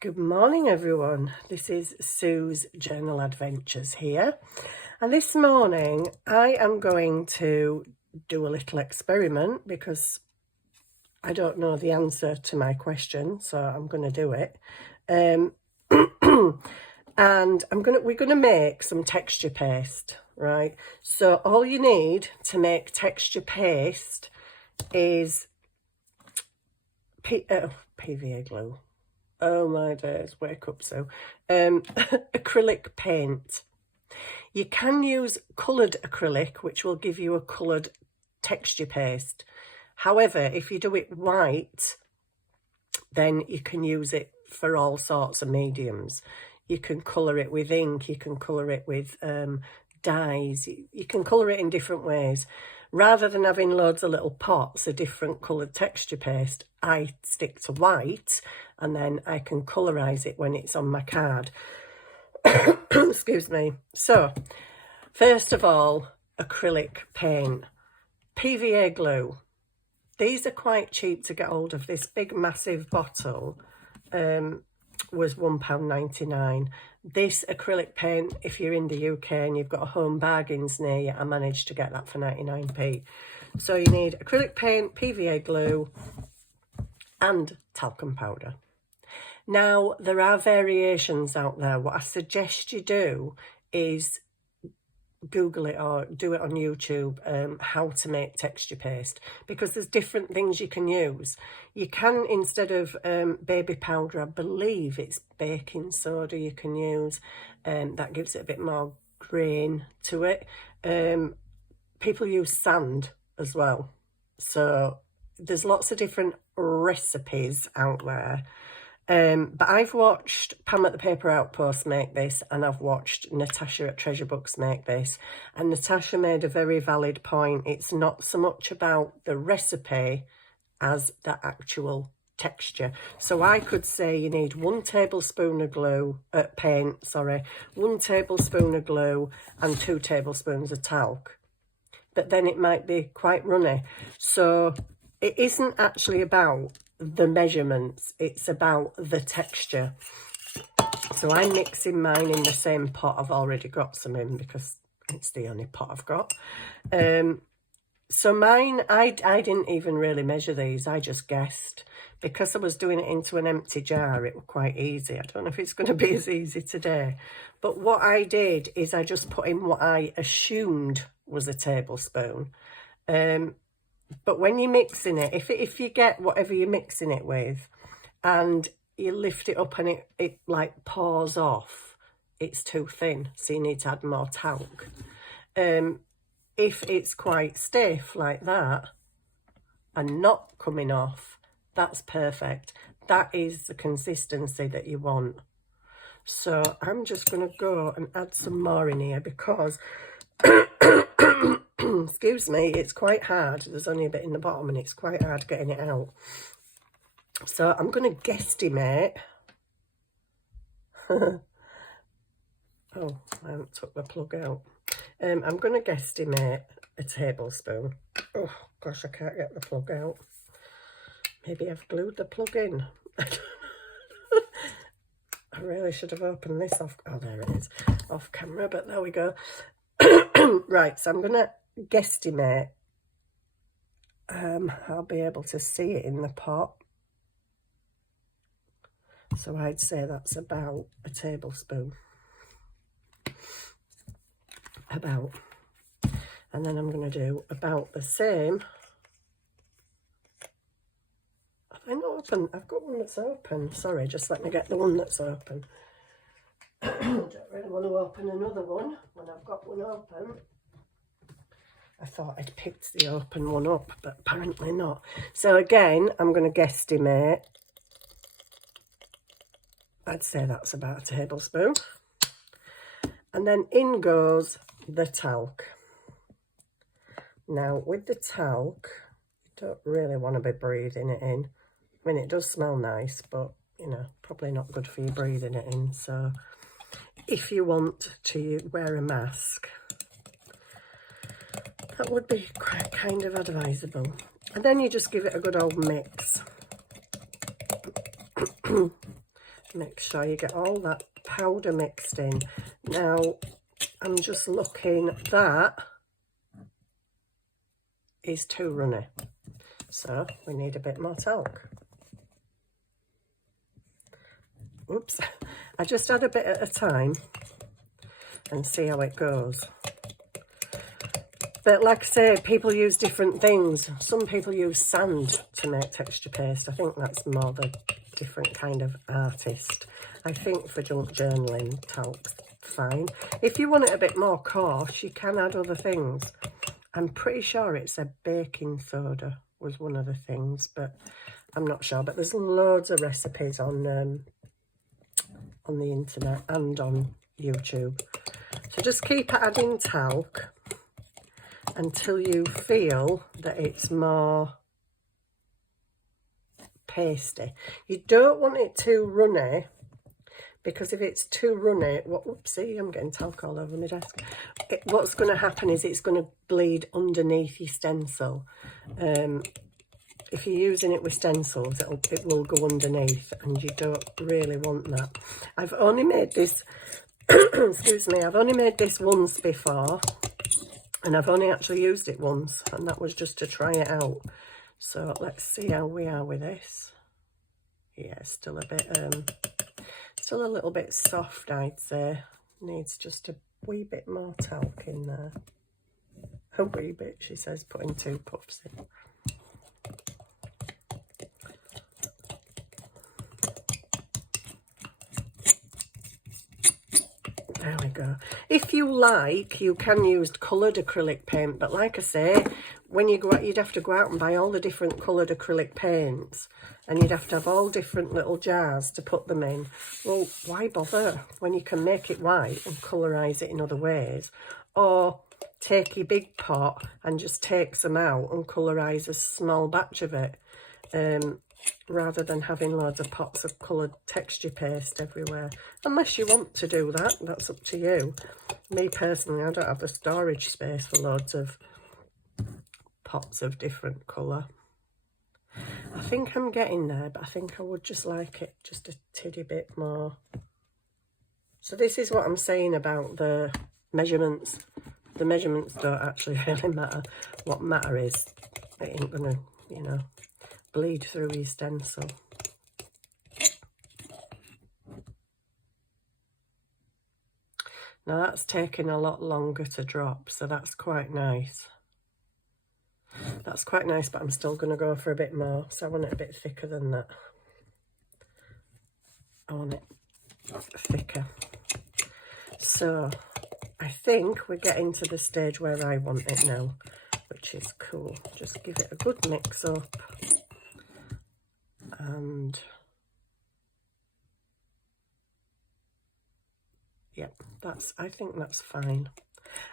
Good morning, everyone. This is Sue's Journal Adventures here. And this morning, I am going to do a little experiment because I don't know the answer to my question, so I'm going to do it. And we're going to make some texture paste, right? So all you need to make texture paste is PVA glue. Oh my days, wake up, Sue. Acrylic paint. You can use coloured acrylic, which will give you a coloured texture paste. However, if you do it white, then you can use it for all sorts of mediums. You can colour it with ink, you can colour it with dyes, you can colour it in different ways. Rather than having loads of little pots of different coloured texture paste, I stick to white and then I can colorise it when it's on my card. Excuse me. So, first of all, acrylic paint. PVA glue. These are quite cheap to get hold of. This big massive bottle was £1.99. This acrylic paint, if you're in the UK and you've got a Home Bargains near you, I managed to get that for 99p. So you need acrylic paint, PVA glue and talcum powder. Now, there are variations out there. What I suggest you do is Google it or do it on YouTube, how to make texture paste, because there's different things you can use. You can, instead of baby powder, I believe it's baking soda you can use, that gives it a bit more grain to it. People use sand as well, so there's lots of different recipes out there. But I've watched Pam at the Paper Outpost make this, and I've watched Natasha at Treasure Books make this, and Natasha made a very valid point. It's not so much about the recipe as the actual texture. So I could say you need 1 tablespoon of paint, 1 tablespoon of glue and 2 tablespoons of talc. But then it might be quite runny. So it isn't actually about the measurements, it's about the texture. So I'm mixing mine in the same pot I've already got some in, because it's the only pot I've got. So mine, I didn't even really measure these, I just guessed. Because I was doing it into an empty jar, it was quite easy. I don't know if it's going to be as easy today. But what I did is I just put in what I assumed was a tablespoon. But when you're mixing it, if you get whatever you're mixing it with and you lift it up and it like pours off, it's too thin, so you need to add more talc. If it's quite stiff like that and not coming off, that's perfect. That is the consistency that you want. So I'm just going to go and add some more in here because excuse me, it's quite hard. There's only a bit in the bottom and it's quite hard getting it out. So I'm going to guesstimate. Oh, I haven't took the plug out. I'm going to guesstimate a tablespoon. Oh gosh, I can't get the plug out. Maybe I've glued the plug in. I really should have opened this off. Oh, there it is, off camera, but there we go. Right, so I'm going to guesstimate. I'll be able to see it in the pot. So I'd say that's about a tablespoon. About. And then I'm going to do about the same. Have I not opened? I've got one that's open. Sorry, just let me get the one that's open. Don't really want to open another one when I've got one open. I thought I'd picked the open one up, but apparently not. So again, I'm going to guesstimate. I'd say that's about a tablespoon. And then in goes the talc. Now, with the talc, you don't really want to be breathing it in. I mean, it does smell nice, but, you know, probably not good for you breathing it in. So if you want to wear a mask, that would be quite kind of advisable. And then you just give it a good old mix. Make sure you get all that powder mixed in. Now, I'm just looking, that is too runny. So we need a bit more talc. Oops, I just add a bit at a time and see how it goes. But like I say, people use different things. Some people use sand to make texture paste. I think that's more the different kind of artist. I think for junk journaling, talc's fine. If you want it a bit more coarse, you can add other things. I'm pretty sure it said baking soda was one of the things, but I'm not sure. But there's loads of recipes on the internet and on YouTube. So just keep adding talc until you feel that it's more pasty. You don't want it too runny, because if it's too runny, oopsie, I'm getting talc all over my desk. What's going to happen is it's going to bleed underneath your stencil. If you're using it with stencils, it will go underneath, and you don't really want that. I've only made this, excuse me, I've only made this once before, and I've only actually used it once, and that was just to try it out. So let's see how we are with this. Yeah, still a bit, still a little bit soft, I'd say. Needs just a wee bit more talc in there. A wee bit, she says, putting 2 puffs in. There we go. If you like, you can use coloured acrylic paint, but like I say, when you go out, you'd have to go out and buy all the different coloured acrylic paints, and you'd have to have all different little jars to put them in. Well, why bother when you can make it white and colorise it in other ways? Or take your big pot and just take some out and colorise a small batch of it, rather than having loads of pots of coloured texture paste everywhere. Unless you want to do that, that's up to you. Me personally, I don't have the storage space for loads of pots of different colour. I think I'm getting there, but I think I would just like it just a tiddy bit more. So this is what I'm saying about the measurements. The measurements don't actually really matter. What matter is it ain't gonna, you know, bleed through your stencil. Now that's taking a lot longer to drop, so that's quite nice. That's quite nice, but I'm still going to go for a bit more, so I want it a bit thicker than that. I want it thicker. So I think we're getting to the stage where I want it now, which is cool. Just give it a good mix up. And yep, I think that's fine.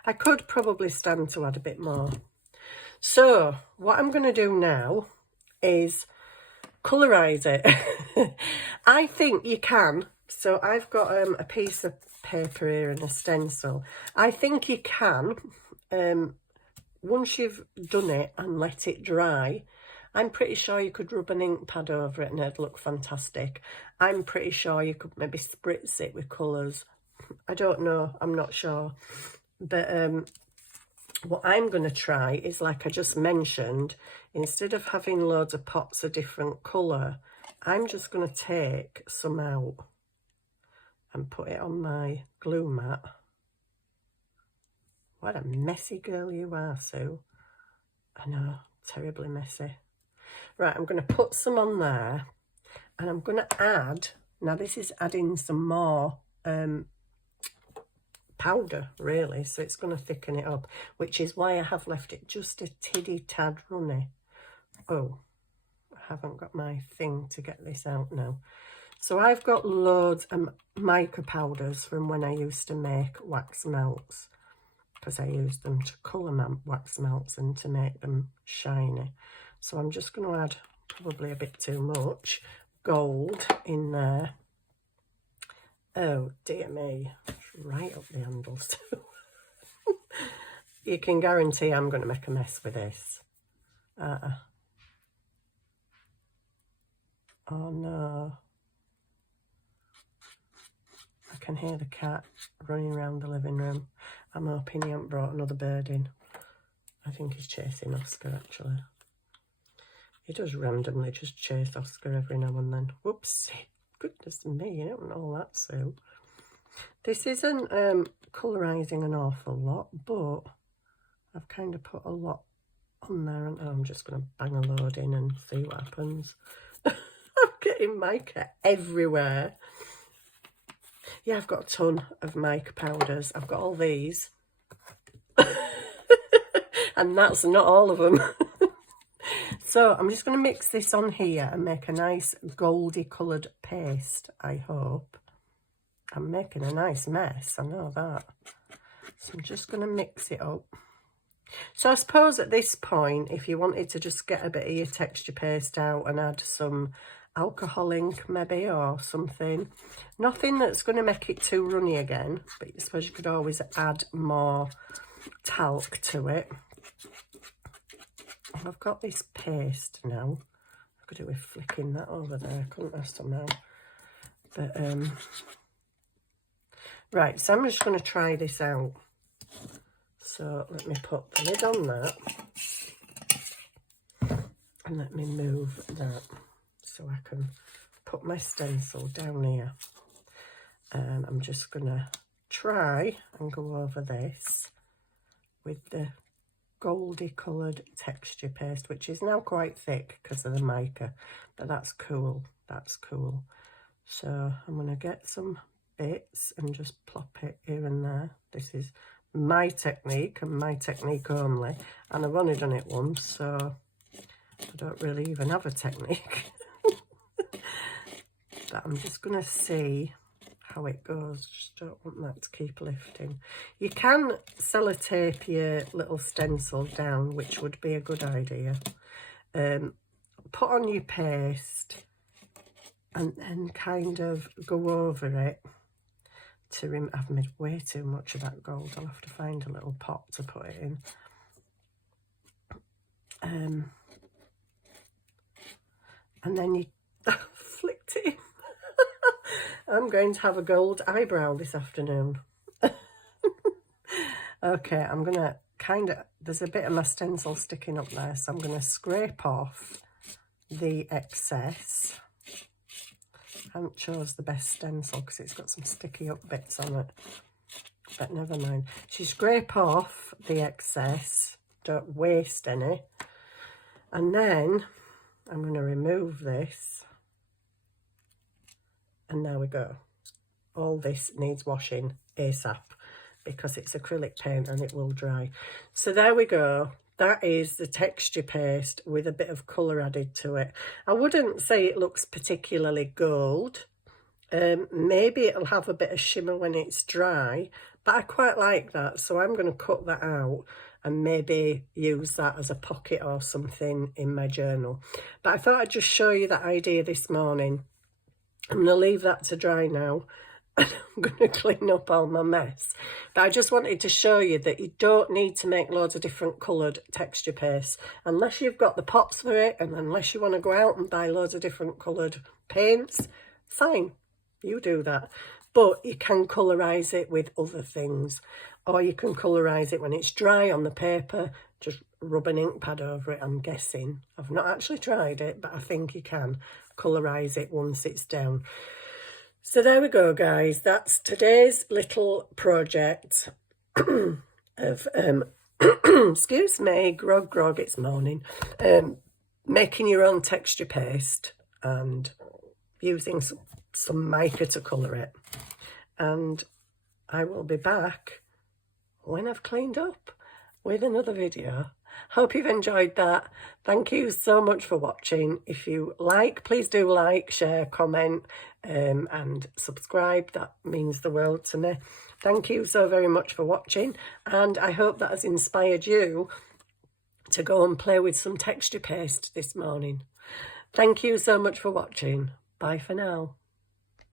I could probably stand to add a bit more. So what I'm going to do now is colorise it. I think you can. So I've got a piece of paper here and a stencil. I think you can, once you've done it and let it dry, I'm pretty sure you could rub an ink pad over it and it'd look fantastic. I'm pretty sure you could maybe spritz it with colours. I don't know, I'm not sure. But what I'm going to try is, like I just mentioned, instead of having loads of pots of different colour, I'm just going to take some out and put it on my glue mat. What a messy girl you are, Sue. I know, terribly messy. Right, I'm going to put some on there, and I'm going to add, now this is adding some more powder, really, so it's going to thicken it up, which is why I have left it just a tiddy tad runny. Oh, I haven't got my thing to get this out now. So I've got loads of mica powders from when I used to make wax melts, because I used them to colour my wax melts and to make them shiny. So I'm just going to add probably a bit too much gold in there. Oh dear me, right up the handles too. You can guarantee I'm going to make a mess with this. Oh no. can hear the cat running around the living room. I'm hoping he hasn't brought another bird in. I think he's chasing Oscar, actually. He does randomly just chase Oscar every now and then. Whoops. Goodness me, you don't know that, so. This isn't colourising an awful lot, but I've kind of put a lot on there, and I'm just going to bang a load in and see what happens. I'm getting mica everywhere. Yeah, I've got a ton of mica powders. I've got all these. And that's not all of them. So I'm just going to mix this on here and make a nice goldy coloured paste, I hope. I'm making a nice mess, I know that. So I'm just going to mix it up. So I suppose at this point, if you wanted to just get a bit of your texture paste out and add some alcohol ink maybe or something, nothing that's going to make it too runny again, but I suppose you could always add more talc to it. I've got this paste now. I could do with flicking that over there, couldn't I, somehow? But right, so I'm just going to try this out. So let me put the lid on that, and let me move that so I can put my stencil down here. And I'm just going to try and go over this with the goldy coloured texture paste, which is now quite thick because of the mica, but that's cool, that's cool. So I'm going to get some bits and just plop it here and there. This is my technique and my technique only, and I've only done it once, so I don't really even have a technique. But I'm just going to see how it goes. Just don't want that to keep lifting. You can sellotape your little stencil down, which would be a good idea. Put on your paste and then kind of go over it to I've made way too much of that gold. I'll have to find a little pot to put it in. And then you flicked it in. I'm going to have a gold eyebrow this afternoon. Okay, I'm going to there's a bit of my stencil sticking up there, so I'm going to scrape off the excess. I haven't chose the best stencil because it's got some sticky up bits on it, but never mind. So you scrape off the excess, don't waste any, and then I'm going to remove this. And there we go. All this needs washing ASAP because it's acrylic paint and it will dry. So there we go. That is the texture paste with a bit of colour added to it. I wouldn't say it looks particularly gold. Maybe it'll have a bit of shimmer when it's dry, but I quite like that. So I'm going to cut that out and maybe use that as a pocket or something in my journal. But I thought I'd just show you that idea this morning. I'm going to leave that to dry now, and I'm going to clean up all my mess. But I just wanted to show you that you don't need to make loads of different coloured texture pastes unless you've got the pots for it, and unless you want to go out and buy loads of different coloured paints. Fine, you do that. But you can colorise it with other things, or you can colorise it when it's dry on the paper. Just rub an ink pad over it, I'm guessing. I've not actually tried it, but I think you can colorise it once it's down. So there we go, guys. That's today's little project of, excuse me, grog, it's morning. Making your own texture paste and using some mica to colour it. And I will be back when I've cleaned up with another video. Hope you've enjoyed that. Thank you so much for watching. If you like, please do like, share, comment, and subscribe. That means the world to me. Thank you so very much for watching, and I hope that has inspired you to go and play with some texture paste this morning. Thank you so much for watching. Bye for now.